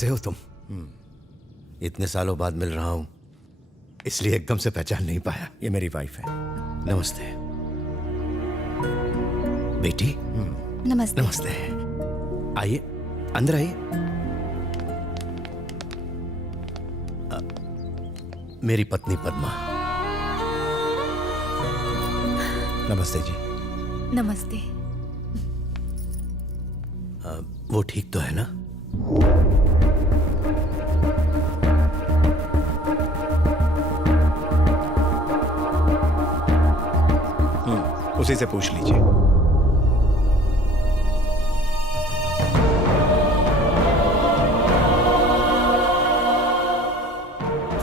कैसे हो तुम? इतने सालों बाद मिल रहा हूं, इसलिए एकदम से पहचान नहीं पाया। ये मेरी वाइफ है। नमस्ते बेटी। नमस्ते। नमस्ते। आइए, अंदर आइए। मेरी पत्नी पद्मा। नमस्ते जी। नमस्ते। वो ठीक तो है ना? उसी से पूछ लीजिए।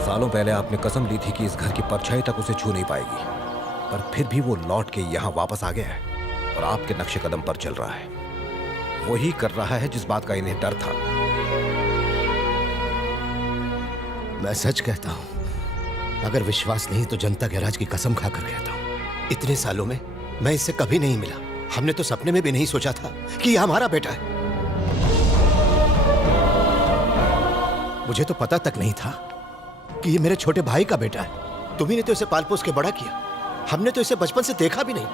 सालों पहले आपने कसम ली थी कि इस घर की परछाई तक उसे छू नहीं पाएगी, पर फिर भी वो लौट के यहां वापस आ गया है और आपके नक्शे कदम पर चल रहा है। वही कर रहा है जिस बात का इन्हें डर था। मैं सच कहता हूं, अगर विश्वास नहीं तो जनता के राज की कसम खाकर कहता हूं, इतने सालों में मैं इससे कभी नहीं मिला। हमने तो सपने में भी नहीं सोचा था कि यह हमारा बेटा है। मुझे तो पता तक नहीं था कि ये मेरे छोटे भाई का बेटा है। तुम्ही ने तो इसे पाल पोस के बड़ा किया, हमने तो इसे बचपन से देखा भी नहीं।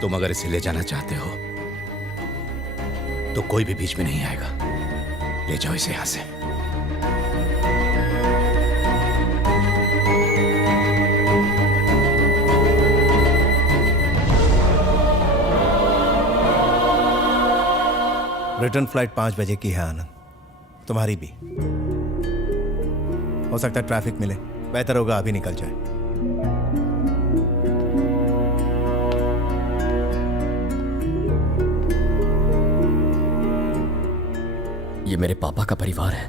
तुम अगर इसे ले जाना चाहते हो तो कोई भी बीच में नहीं आएगा। ले जाओ इसे यहां से। रिटर्न फ्लाइट 5 बजे की है आनंद, तुम्हारी भी। हो सकता है ट्रैफिक मिले, बेहतर होगा अभी निकल जाए। ये मेरे पापा का परिवार है।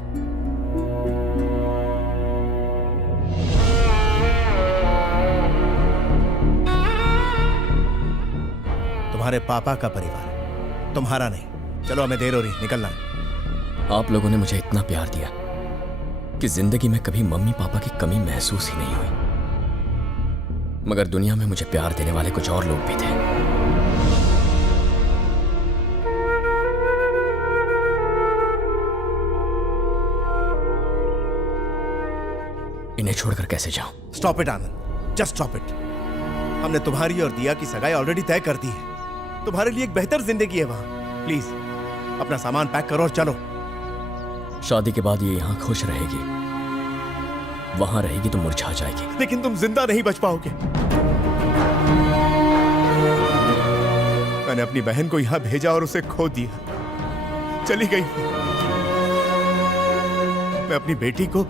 तुम्हारे पापा का परिवार, तुम्हारा नहीं। चलो, हमें देर हो रही, निकलना है। आप लोगों ने मुझे इतना प्यार दिया कि जिंदगी में कभी मम्मी पापा की कमी महसूस ही नहीं हुई। मगर दुनिया में मुझे प्यार देने वाले कुछ और लोग भी थे। इन्हें छोड़कर कैसे जाऊं? Stop it Anand, just stop it. हमने तुम्हारी और दिया की सगाई ऑलरेडी तय कर दी है। तुम्हारे लिए एक बेहतर जिंदगी है वहां। प्लीज अपना सामान पैक करो और चलो। शादी के बाद ये यहां खुश रहेगी, वहां रहेगी तो मुरझा जाएगी। लेकिन तुम जिंदा नहीं बच पाओगे। मैंने अपनी बहन को यहां भेजा और उसे खो दिया, चली गई। मैं अपनी बेटी को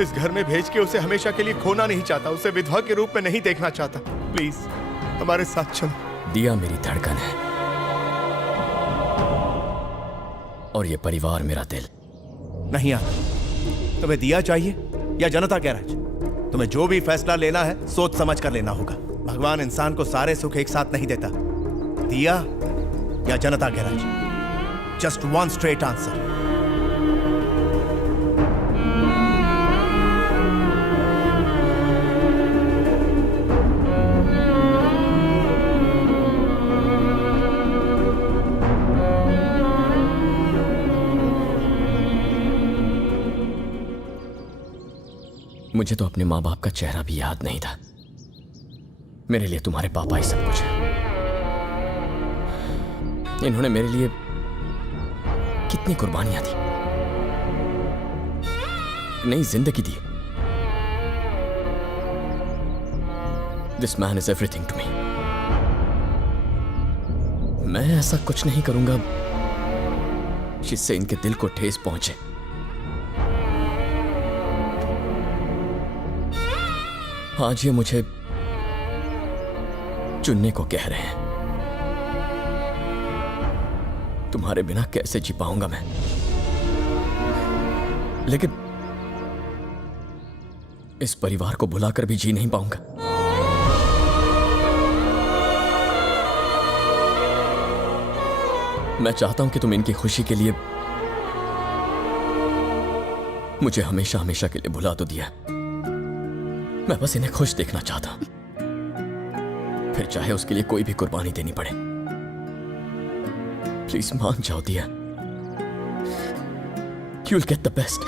इस घर में भेज के उसे हमेशा के लिए खोना नहीं चाहता, उसे विधवा के रूप में नहीं देखना चाहता। प्लीज हमारे साथ चलो। दिया मेरी धड़कन है और ये परिवार मेरा दिल। नहीं आता। तुम्हें दिया चाहिए या जनता गैराज? तुम्हें जो भी फैसला लेना है सोच समझ कर लेना होगा। भगवान इंसान को सारे सुख एक साथ नहीं देता। दिया या जनता garage? Just one straight answer. मुझे तो अपने माँ बाप का चेहरा भी याद नहीं था। मेरे लिए तुम्हारे पापा ही सब कुछ है। इन्होंने मेरे लिए कितनी कुर्बानियां दी, नई जिंदगी दी। This man is everything to me. मैं ऐसा कुछ नहीं करूंगा जिससे इनके दिल को ठेस पहुंचे। आज ये मुझे चुनने को कह रहे हैं। तुम्हारे बिना कैसे जी पाऊंगा मैं? लेकिन इस परिवार को भुलाकर भी जी नहीं पाऊंगा। मैं चाहता हूं कि तुम इनकी खुशी के लिए मुझे हमेशा हमेशा के लिए भुला तो दिया। मैं बस इन्हें खुश देखना चाहता, फिर चाहे उसके लिए कोई भी कुर्बानी देनी पड़े। प्लीज मान जाओ दिया। You'll get the best.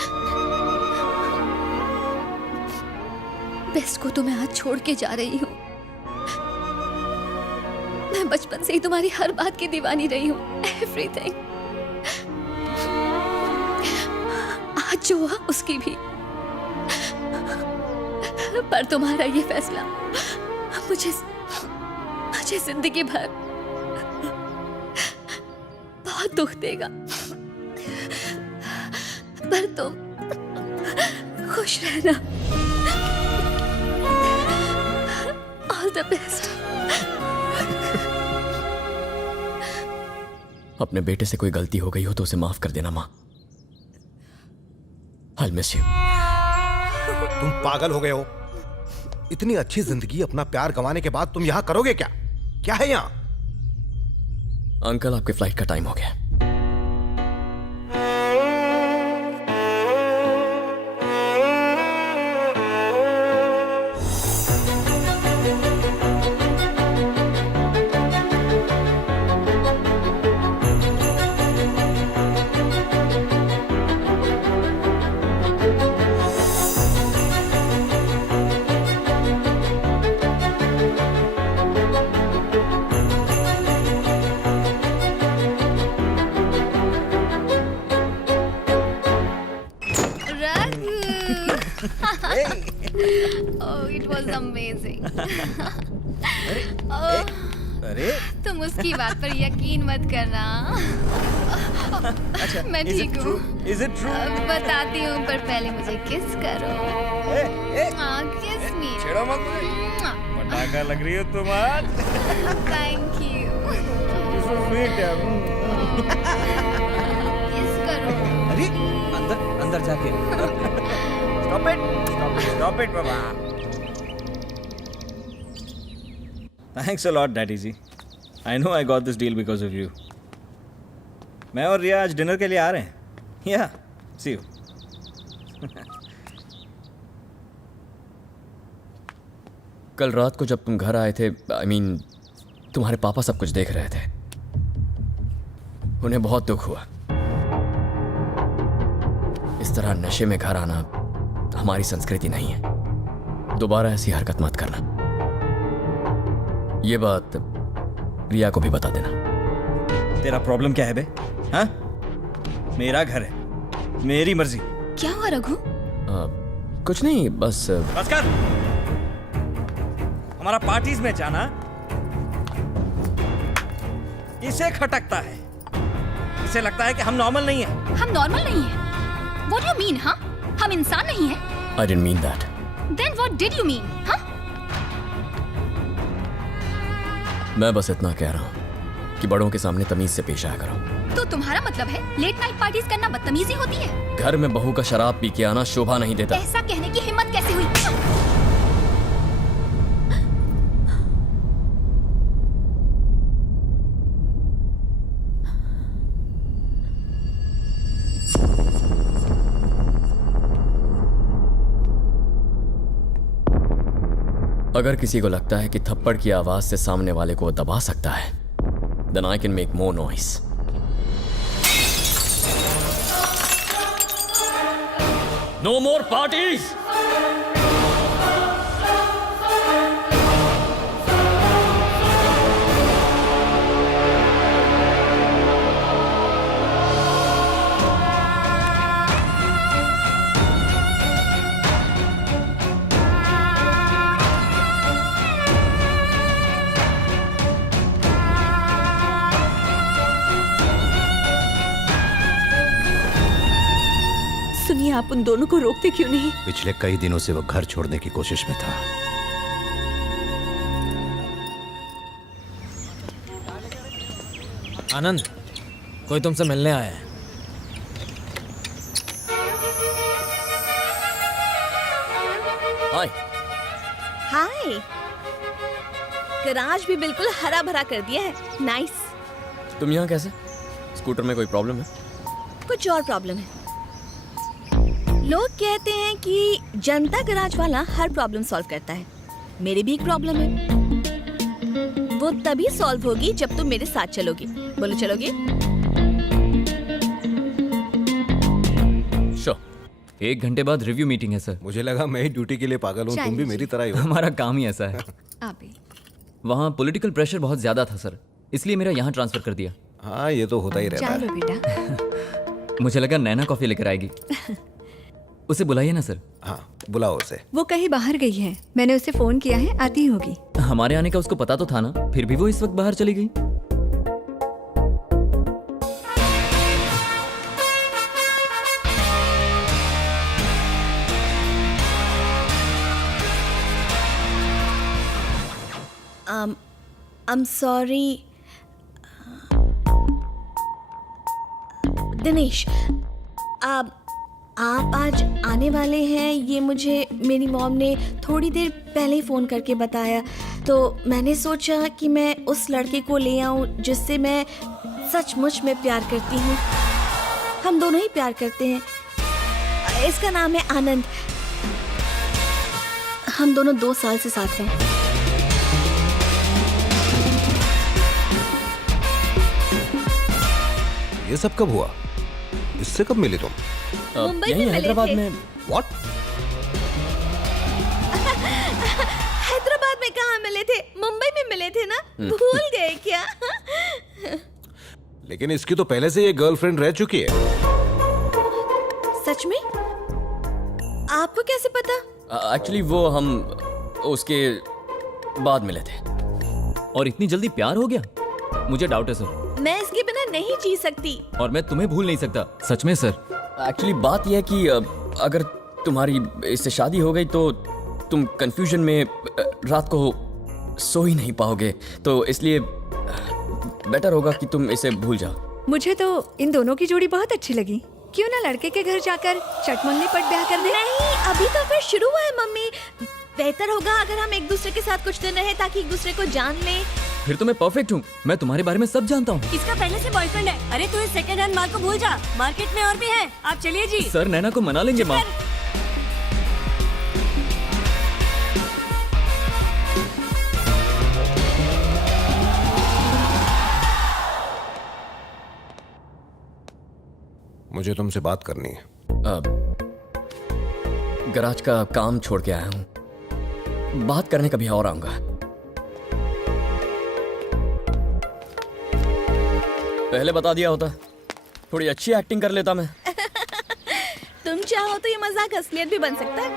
Best को तो मैं आज छोड़ के जा रही हूँ। मैं बचपन से ही तुम्हारी हर बात की दीवानी रही हूँ। एवरीथिंग। आज जो हुआ उसकी भी। पर तुम्हारा ये फैसला मुझे जिंदगी भर बहुत दुख देगा। पर तुम खुश रहना। All the best. अपने बेटे से कोई गलती हो गई हो तो उसे माफ कर देना माँ। I'll miss you. तुम पागल हो गए हो? इतनी अच्छी जिंदगी अपना प्यार गंवाने के बाद तुम यहां करोगे क्या? क्या है यहां? अंकल आपके फ्लाइट का टाइम हो गया। Oh, it was amazing. अरे तुम उसकी बात पर यकीन मत करना। मैं ठीक हूँ। Is it true? बताती हूँ, पर पहले मुझे किस करो। किस मी। छेड़ो मत मुझे। पटाखा लग रही हो तुम आज। Thank you. So sweet यार। किस करो। अरे अंदर जाके। Stop it, Baba. Thanks a lot, Daddy ji. I know I got this deal because of you. मैं और रिया आज डिनर के लिए आ रहे हैं। Yeah, see you. कल रात को जब तुम घर आए थे, I mean, तुम्हारे पापा सब कुछ देख रहे थे। उन्हें बहुत दुख हुआ। इस तरह नशे में घर आना हमारी संस्कृति नहीं है। दोबारा ऐसी हरकत मत करना। ये बात रिया को भी बता देना। तेरा प्रॉब्लम क्या है बे? हाँ? मेरा घर है, मेरी मर्जी। क्या हुआ रघु? कुछ नहीं, बस कर। हमारा पार्टीज में जाना इसे खटकता है। इसे लगता है कि हम नॉर्मल नहीं है। हम नॉर्मल नहीं है? What do you mean, हाँ? हम इंसान नहीं हैं? I didn't mean that. Then what did you mean, हाँ? मैं बस इतना कह रहा हूँ कि बड़ों के सामने तमीज से पेश आया करो। तो तुम्हारा मतलब है लेट नाइट पार्टीज करना बदतमीजी होती है? घर में बहू का शराब पी के आना शोभा नहीं देता। ऐसा कहने की हिम्मत कैसे हुई? अगर किसी को लगता है कि थप्पड़ की आवाज से सामने वाले को दबा सकता है, then I can make more noise. No more parties! सुनिए, आप उन दोनों को रोकते क्यों नहीं? पिछले कई दिनों से वो घर छोड़ने की कोशिश में था। आनंद, कोई तुमसे मिलने आया है। हाय। हाय। गराज भी बिल्कुल हरा भरा कर दिया है। नाइस। तुम यहाँ कैसे? स्कूटर में कोई प्रॉब्लम है? कुछ और प्रॉब्लम है। लोग कहते हैं कि जनता गराज वाला हर प्रॉब्लम सॉल्व करता है। मेरी भी एक प्रॉब्लम है। वो तभी सॉल्व होगी जब तुम मेरे साथ चलोगी। बोलो चलोगी? 1 घंटे बाद रिव्यू मीटिंग है सर। मुझे लगा मैं ही ड्यूटी के लिए पागल हूँ, तुम भी चाहिए। मेरी तरह ही हो। हमारा काम ही ऐसा है। आप भी। वहाँ पॉलिटिकल प्रेशर बहुत ज़्यादा था सर, इसलिए मेरा यहाँ ट्रांसफ़र कर दिया। हाँ, ये तो होता ही रहता चाय है। लो बेटा। मुझे लगा नैना कॉफ़ी लेकर आएगी। उसे बुलाइए ना सर। हाँ, बुलाओ उसे। वो कहीं बाहर गई है, मैंने उसे फोन किया है, आती होगी। हमारे आने का उसको पता तो था ना, फिर भी वो इस वक्त बाहर चली गई। I'm sorry. दिनेश, आप आज आने वाले हैं ये मुझे मेरी मॉम ने थोड़ी देर पहले ही फ़ोन करके बताया, तो मैंने सोचा कि मैं उस लड़के को ले आऊं जिससे मैं सचमुच में प्यार करती हूँ। हम दोनों ही प्यार करते हैं। इसका नाम है आनंद। हम दोनों 2 साल से साथ हैं। ये सब कब हुआ? इससे कब मिली तुम? मुंबई यहीं में मिले हैदराबाद थे। में। व्हाट? हैदराबाद में कहाँ मिले थे? मुंबई में मिले थे ना? भूल गए क्या? लेकिन इसकी तो पहले से ये गर्लफ्रेंड रह चुकी है। सच में? आपको कैसे पता? एक्चुअली वो हम उसके बाद मिले थे। और इतनी जल्दी प्यार हो गया? मुझे डाउट है सर, मैं इसके बिना नहीं जी सकती। और मैं तुम्हें भूल नहीं सकता। सच में सर। एक्चुअली बात यह है कि अगर तुम्हारी इससे शादी हो गई तो तुम कंफ्यूजन में रात को सो ही नहीं पाओगे, तो इसलिए बेटर होगा कि तुम इसे भूल जाओ। मुझे तो इन दोनों की जोड़ी बहुत अच्छी लगी। क्यों ना लड़के के घर जाकर चटमंगली पट ब्याह कर दे? नहीं, अभी तो फिर शुरू हुआ है मम्मी। बेहतर होगा अगर हम एक दूसरे के साथ कुछ दिन रहे ताकि एक दूसरे को जान लें। फिर तो मैं परफेक्ट हूँ, मैं तुम्हारे बारे में सब जानता हूँ। इसका पहले से बॉयफ्रेंड है। अरे तू इस सेकंड हैंड माल को भूल जा, मार्केट में और भी है। आप चलिए जी। सर नैना को मना लेंगे माँ। मुझे तुमसे बात करनी है। गराज का काम छोड़ के आया हूँ, बात करने कभी और आऊंगा। पहले बता दिया होता, थोड़ी अच्छी एक्टिंग कर लेता मैं। तुम चाहो तो ये मजाक असलियत भी बन सकता है।